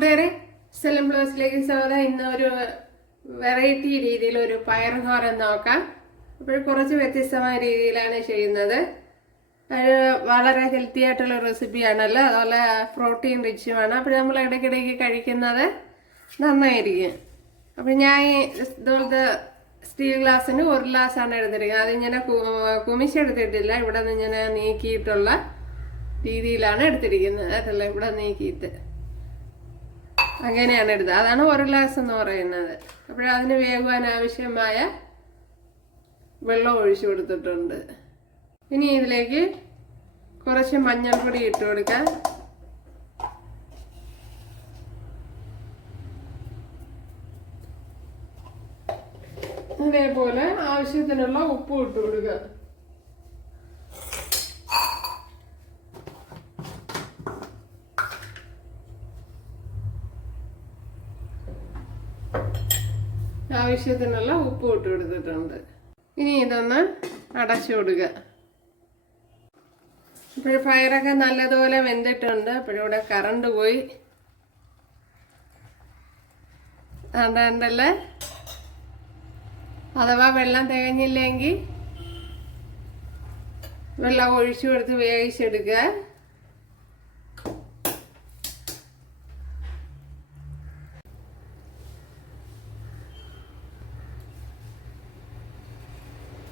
കൂട്ടുകാരെ സെലം ബ്ലൗസിലേക്ക് സ്വാഗതം ഇന്ന് ഒരു വെറൈറ്റി രീതിയിൽ ഒരു പയർ തോരൻ നോക്കാം. അപ്പോൾ കുറച്ച് വ്യത്യസ്തമായ രീതിയിലാണ് ചെയ്യുന്നത്. അത് വളരെ ഹെൽത്തി ആയിട്ടുള്ള റെസിപ്പിയാണല്ലോ അതുപോലെ പ്രോട്ടീൻ റിച്ചുമാണ് അപ്പോൾ നമ്മൾ ഇടയ്ക്കിടയ്ക്ക് കഴിക്കുന്നത് നന്നായിരിക്കും. അപ്പോൾ ഞാൻ ഇതുപോലത്തെ സ്റ്റീൽ ഗ്ലാസ്സിന് ഒരു ഗ്ലാസ്സാണ് എടുത്തിരിക്കുന്നത്. അതിങ്ങനെ കുമിച്ചെടുത്തിട്ടില്ല ഇവിടെ നിന്ന് ഇങ്ങനെ നീക്കിയിട്ടുള്ള രീതിയിലാണ് എടുത്തിരിക്കുന്നത്. അതല്ല? ഇവിടെ നീക്കിയിട്ട്. അങ്ങനെയാണ് എടുത്തത്. അതാണ് ഒരു ഗ്ലാസ് എന്ന് പറയുന്നത്. അപ്പോൾ അതിന് വേകുവാൻ ആവശ്യമായ വെള്ളം ഒഴിച്ചു കൊടുത്തിട്ടുണ്ട്. ഇനി ഇതിലേക്ക് കുറച്ച് മഞ്ഞൾപ്പൊടി ഇട്ട് കൊടുക്കാം. അതേപോലെ ആവശ്യത്തിനുള്ള ഉപ്പ് ഇട്ട് കൊടുക്കുക. ആവശ്യത്തിനുള്ള ഉപ്പ് ഇട്ട് കൊടുത്തിട്ടുണ്ട്. ഇനി ഇതൊന്ന് അടച്ചു കൊടുക്കുക. ഇപ്പോൾ പയറൊക്കെ നല്ലതുപോലെ വെന്തിട്ടുണ്ട്. അപ്പോഴിവിടെ കറണ്ട് പോയി. അതുകൊണ്ടല്ലേ അഥവാ വെള്ളം തികഞ്ഞില്ലെങ്കിൽ വെള്ളം ഒഴിച്ചു കൊടുത്ത് വേവിച്ചെടുക്കുക.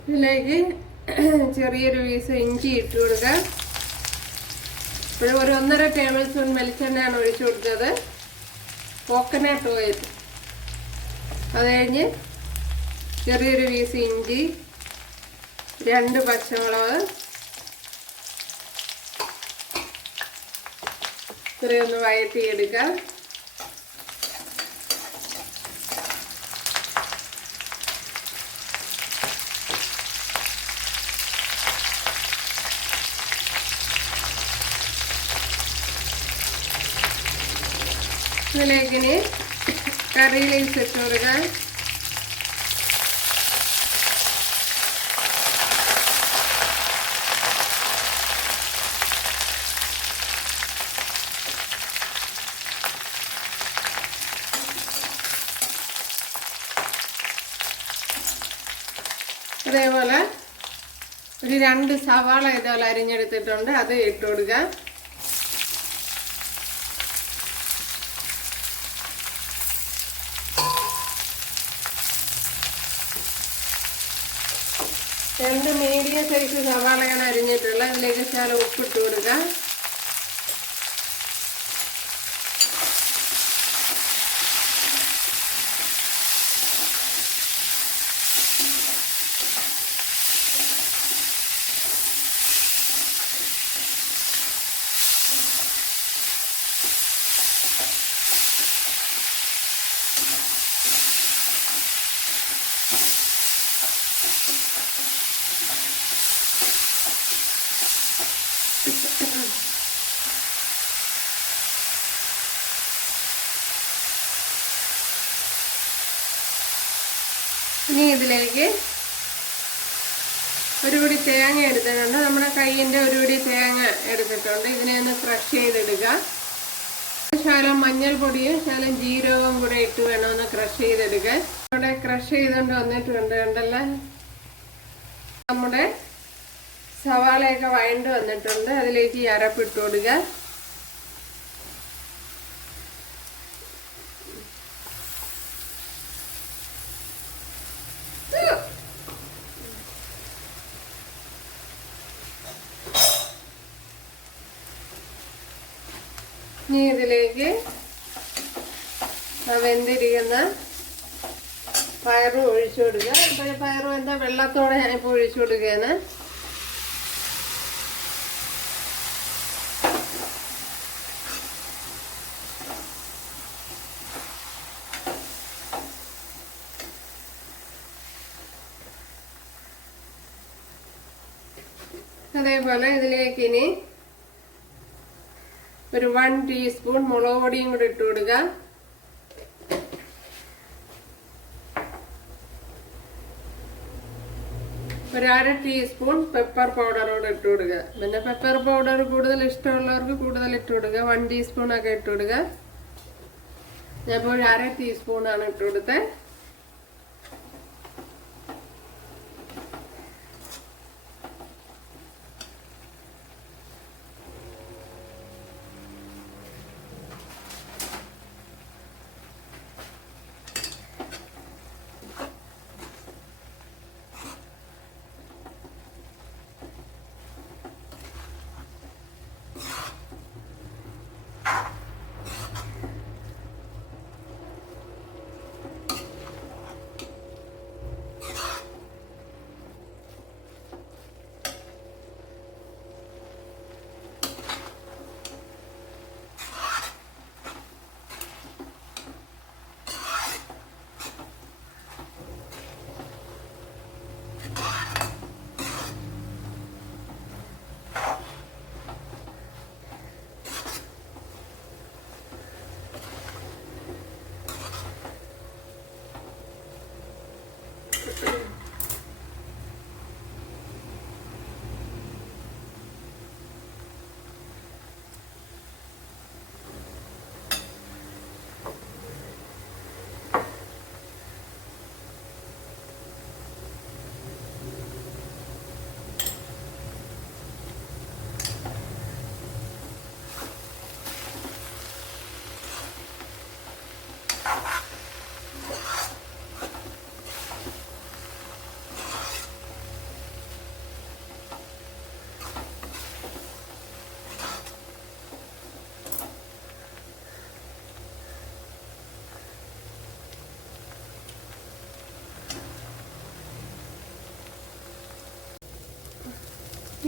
ഇതിലേക്ക് ചെറിയൊരു പീസ് ഇഞ്ചി ഇട്ട് കൊടുക്കുക ഇപ്പോഴും ഒരു ഒന്നര ടേബിൾ സ്പൂൺ വെളിച്ചെണ്ണയാണ് ഒഴിച്ചു കൊടുത്തത്. കോക്കനട്ട് ഓയിൽ അത് കഴിഞ്ഞ് ചെറിയൊരു പീസ് ഇഞ്ചി രണ്ട് പച്ചമുളക്. ഇത്രയൊന്ന് വഴറ്റിയെടുക്കാം. ഇനി കറി ലീവ്സ് ഇട്ട് അതേപോലെ ഒരു രണ്ട് സവാള ഇതുപോലെ അരിഞ്ഞെടുത്തിട്ടുണ്ട്. അത് ഇട്ട് കൊടുക്കാം രണ്ട് മീഡിയം സൈസ് സവാളയാണ് അരിഞ്ഞിട്ടുള്ളത്. അതിലേക്ക് ശാല ഉപ്പിട്ട് കൊടുക്കാം. ഇനി ഇതിലേക്ക് ഒരു പിടി തേങ്ങ എടുത്തിട്ടുണ്ട്. നമ്മുടെ കയ്യിന്റെ ഒരു പിടി തേങ്ങ എടുത്തിട്ടുണ്ട്. ഇതിനെ ഒന്ന് ക്രഷ് ചെയ്തെടുക്കുക ശകലം മഞ്ഞൾപ്പൊടിയും ശകലം ജീരകവും കൂടെ ഇട്ട് വേണമെന്ന് ക്രഷ് ചെയ്തെടുക്കാൻ ഇവിടെ ക്രഷ് ചെയ്തുകൊണ്ട് വന്നിട്ടുണ്ട് കണ്ടല്ലോ? നമ്മുടെ സവാളയൊക്കെ വഴണ്ട് വന്നിട്ടുണ്ട്. അതിലേക്ക് ഈ അരപ്പിട്ട് കൊടുക്കുക ഇനി ഇതിലേക്ക് വെന്തിരിക്കുന്ന പയറും ഒഴിച്ചു കൊടുക്കുക. ഇപ്പോൾ പയറും എന്താ വെള്ളത്തോടെ ഞാനിപ്പോൾ ഒഴിച്ചു കൊടുക്കുകയാണ്. അതേപോലെ ഇതിലേക്ക് ഇനി ഒരു വൺ ടീസ്പൂൺ മുളക് പൊടിയും കൂടി ഇട്ട് കൊടുക്കുക ഒരു അര ടീസ്പൂൺ പെപ്പർ പൗഡറോട് ഇട്ട് കൊടുക്കുക പിന്നെ പെപ്പർ പൗഡർ കൂടുതൽ ഇഷ്ടമുള്ളവർക്ക് കൂടുതൽ ഇട്ട് കൊടുക്കുക വൺ ടീസ്പൂൺ ഒക്കെ ഇട്ട് കൊടുക്കുക ഞാൻ ഇപ്പോൾ ഒരു അര ടീസ്പൂണാണ് ഇട്ട് കൊടുത്തത്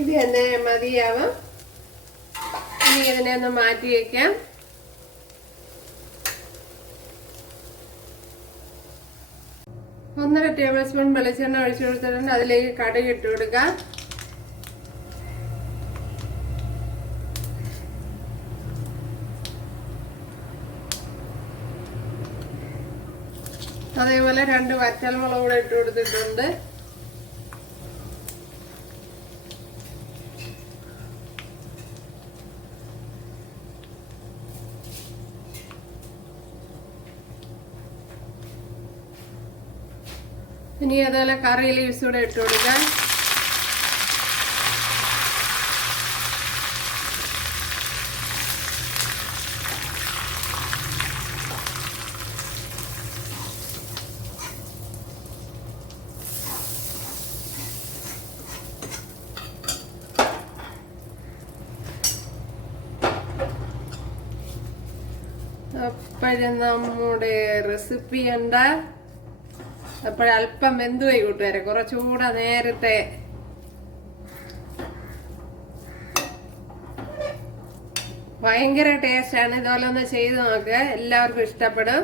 ഇത് തന്നെ മതിയാവും. ഇനി ഇതിനെ ഒന്ന് മാറ്റി വയ്ക്കാം ഒന്നര ടേബിൾ സ്പൂൺ വെളിച്ചെണ്ണ ഒഴിച്ചു കൊടുത്തിട്ടുണ്ട്. അതിലേക്ക് കടുക് ഇട്ട് കൊടുക്കാം. അതേപോലെ രണ്ട് വറ്റൽമുളക് കൂടെ ഇട്ട് കൊടുത്തിട്ടുണ്ട്. ഇനി അതുപോലെ കറി ലീവ്സ് കൂടെ ഇട്ട് കൊടുക്കാം. അപ്പോഴും നമ്മുടെ റെസിപ്പി എന്താ? അപ്പോഴല്പം വെന്തുപോയി കൂട്ടുകാരെ. കുറച്ചുകൂടെ നേരത്തെ ഭയങ്കര ടേസ്റ്റാണ് ഇതുപോലെ ഒന്ന് ചെയ്ത് നോക്ക്. എല്ലാവർക്കും ഇഷ്ടപ്പെടും.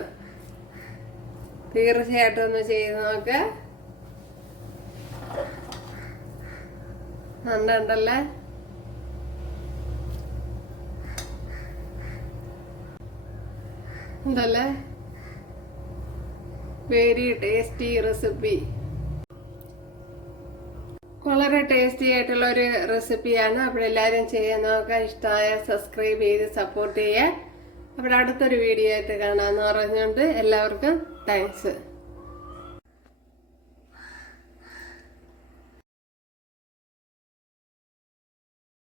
തീർച്ചയായിട്ടും ഒന്ന് ചെയ്ത് നോക്ക്. ഉണ്ടല്ലേ ഉണ്ടല്ലേ വെരി ടേസ്റ്റി റെസിപ്പി വളരെ ടേസ്റ്റി ആയിട്ടുള്ള ഒരു റെസിപ്പിയാണ് അപ്പോൾ എല്ലാവരും ചെയ്യാൻ നോക്കാൻ ഇഷ്ടമായ സബ്സ്ക്രൈബ് ചെയ്ത് സപ്പോർട്ട് ചെയ്യുക അപ്പോൾ അടുത്തൊരു വീഡിയോ ആയിട്ട് കാണാമെന്ന് പറഞ്ഞുകൊണ്ട് എല്ലാവർക്കും താങ്ക്സ്